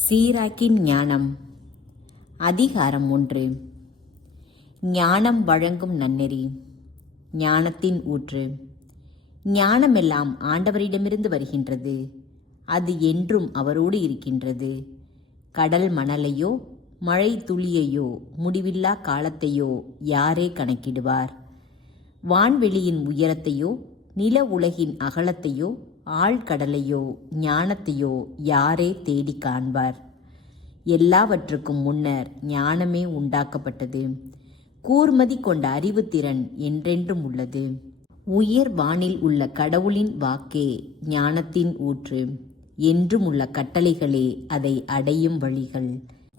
சீராக்கின் ஞானம். அதிகாரம் 1. ஞானம் வழங்கும் நன்னெறி. ஞானத்தின் ஊற்று. ஞானமெல்லாம் ஆண்டவரிடமிருந்து வருகின்றது. அது என்றும் அவரோடு இருக்கின்றது. கடல் மணலையோ மழை துளியையோ முடிவில்லா காலத்தையோ யாரே கணக்கிடுவார்? வான்வெளியின் உயரத்தையோ நில உலகின் அகலத்தையோ ஆழ்கடலையோ ஞானத்தையோ யாரே தேடி காண்பார்? எல்லாவற்றுக்கும் முன்னர் ஞானமே உண்டாக்கப்பட்டது. கூர்மதி கொண்ட அறிவுத்திறன் என்றென்றும் உள்ளது. உயர் வானில் உள்ள கடவுளின் வாக்கே ஞானத்தின் ஊற்று. என்றும் உள்ள கட்டளைகளே அதை அடையும் வழிகள்.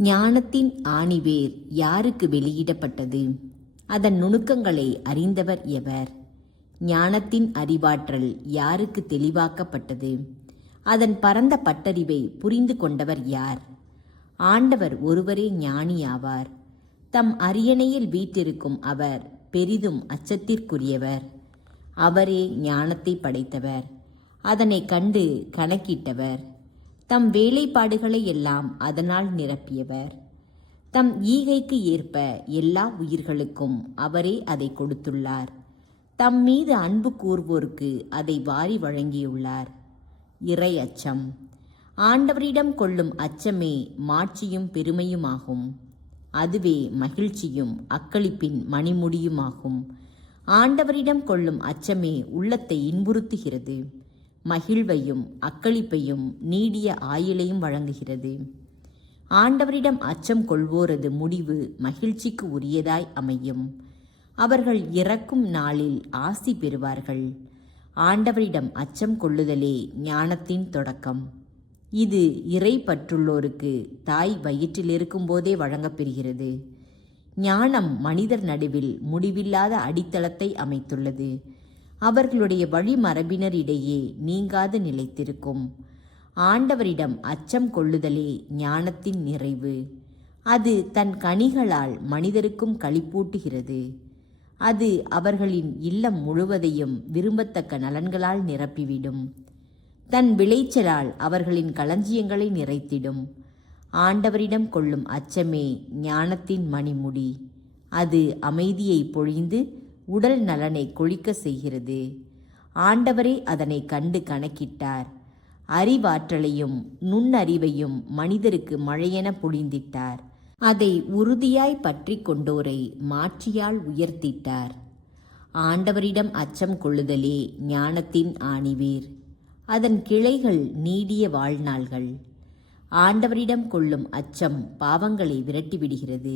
ஞானத்தின் ஆணிவேர் யாருக்கு வெளியிடப்பட்டது? அதன் நுணுக்கங்களை அறிந்தவர் எவர்? ஞானத்தின் அறிவாற்றல் யாருக்கு தெளிவாக்கப்பட்டது? அதன் பரந்த பட்டறிவை புரிந்து கொண்டவர் யார்? ஆண்டவர் ஒருவரே ஞானியாவார். தம் அரியணையில் வீற்றிருக்கும் அவர் பெரிதும் அச்சத்திற்குரியவர். அவரே ஞானத்தை படைத்தவர், அதனை கண்டு கணக்கிட்டவர். தம் வேலைப்பாடுகளை எல்லாம் அதனால் நிரப்பியவர். தம் ஈகைக்கு ஏற்ப எல்லா உயிர்களுக்கும் அவரே அதை கொடுத்துள்ளார். தம் மீது அன்பு கூர்வோருக்கு அதை வாரி வழங்கியுள்ளார். இறை அச்சம். ஆண்டவரிடம் கொள்ளும் அச்சமே மாட்சியும் பெருமையுமாகும். அதுவே மகிழ்ச்சியும் அக்களிப்பின் மணிமுடியுமாகும். ஆண்டவரிடம் கொள்ளும் அச்சமே உள்ளத்தை இன்புறுத்துகிறது. மகிழ்வையும் அக்களிப்பையும் நீடிய ஆயுளையும் வழங்குகிறது. ஆண்டவரிடம் அச்சம் கொள்வோரது முடிவு மகிழ்ச்சிக்கு உரியதாய் அமையும். அவர்கள் இறக்கும் நாளில் ஆசி பெறுவார்கள். ஆண்டவரிடம் அச்சம் கொள்ளுதலே ஞானத்தின் தொடக்கம். இது இறை பற்றுள்ளோருக்கு தாய் வயிற்றில் இருக்கும்போதே வழங்கப்பெறுகிறது. ஞானம் மனிதர் நடுவில் முடிவில்லாத அடித்தளத்தை அமைத்துள்ளது. அவர்களுடைய வழிமரபினரிடையே நீங்காது நிலைத்திருக்கும். ஆண்டவரிடம் அச்சம் கொள்ளுதலே ஞானத்தின் நிறைவு. அது தன் கனிகளால் மனிதருக்கும் களிப்பூட்டுகிறது. அது அவர்களின் இல்லம் முழுவதையும் விரும்பத்தக்க நலன்களால் நிரப்பிவிடும். தன் விளைச்சலால் அவர்களின் களஞ்சியங்களை நிறைத்திடும். ஆண்டவரிடம் கொள்ளும் அச்சமே ஞானத்தின் மணிமுடி. அது அமைதியை பொழிந்து உடல் நலனை கொழிக்க செய்கிறது. ஆண்டவரே அதனை கண்டு கணக்கிட்டார். அறிவாற்றலையும் நுண்ணறிவையும் மனிதருக்கு மழையென பொழிந்திட்டார். அதை உறுதியாய் பற்றி கொண்டோரை மாட்சியால் உயர்த்திட்டார். ஆண்டவரிடம் அச்சம் கொள்ளுதலே ஞானத்தின் ஆணிவேர். அதன் கிளைகள் நீடிய வாழ்நாள்கள். ஆண்டவரிடம் கொள்ளும் அச்சம் பாவங்களை விரட்டிவிடுகிறது.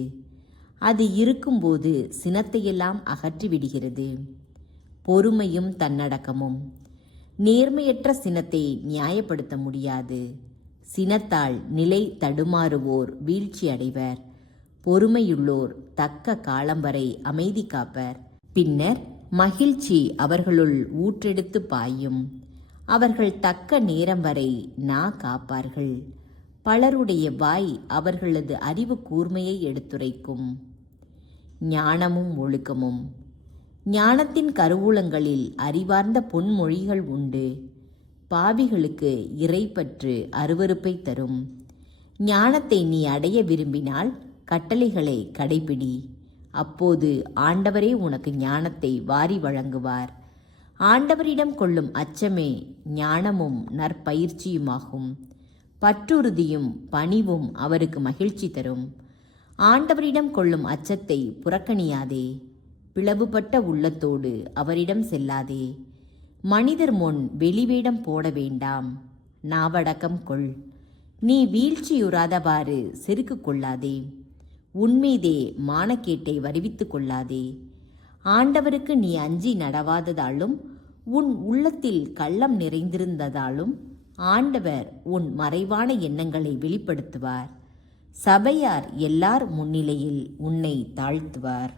அது இருக்கும்போது சினத்தையெல்லாம் அகற்றிவிடுகிறது. பொறுமையும் தன்னடக்கமும். நேர்மையற்ற சினத்தை நியாயப்படுத்த முடியாது. சினத்தால் நிலை தடுமாறுவோர் வீழ்ச்சி அடைவர். பொறுமையுள்ளோர் தக்க காலம் வரை அமைதி காப்பர். பின்னர் மகிழ்ச்சி அவர்களுள் ஊற்றெடுத்து பாயும். அவர்கள் தக்க நேரம் வரை காப்பார்கள். பலருடைய வாய் அவர்களது அறிவு கூர்மையை எடுத்துரைக்கும். ஞானமும் ஒழுக்கமும். ஞானத்தின் கருவூலங்களில் அறிவார்ந்த பொன்மொழிகள் உண்டு. பாவிகளுக்கு இறைப்பற்று அருவருப்பை தரும். ஞானத்தை நீ அடைய விரும்பினால் கட்டளைகளை கடைபிடி. அப்போது ஆண்டவரே உனக்கு ஞானத்தை வாரி வழங்குவார். ஆண்டவரிடம் கொள்ளும் அச்சமே ஞானமும் நற்பயிற்சியுமாகும். பற்றுறுதியும் பணிவும் அவருக்கு மகிழ்ச்சி தரும். ஆண்டவரிடம் கொள்ளும் அச்சத்தை புறக்கணியாதே. பிளவுபட்ட உள்ளத்தோடு அவரிடம் செல்லாதே. மனிதர் முன் வெளிவேடம் போட வேண்டாம். நாவடக்கம் கொள். நீ வீழ்ச்சியுறாதவாறு செருக்கு கொள்ளாதே. உன்மீதே மானக்கேட்டை வருவித்து கொள்ளாதே. ஆண்டவருக்கு நீ அஞ்சி நடவாததாலும் உன் உள்ளத்தில் கள்ளம் நிறைந்திருந்ததாலும் ஆண்டவர் உன் மறைவான எண்ணங்களை வெளிப்படுத்துவார். சபையார் எல்லார் முன்னிலையில் உன்னை தாழ்த்துவார்.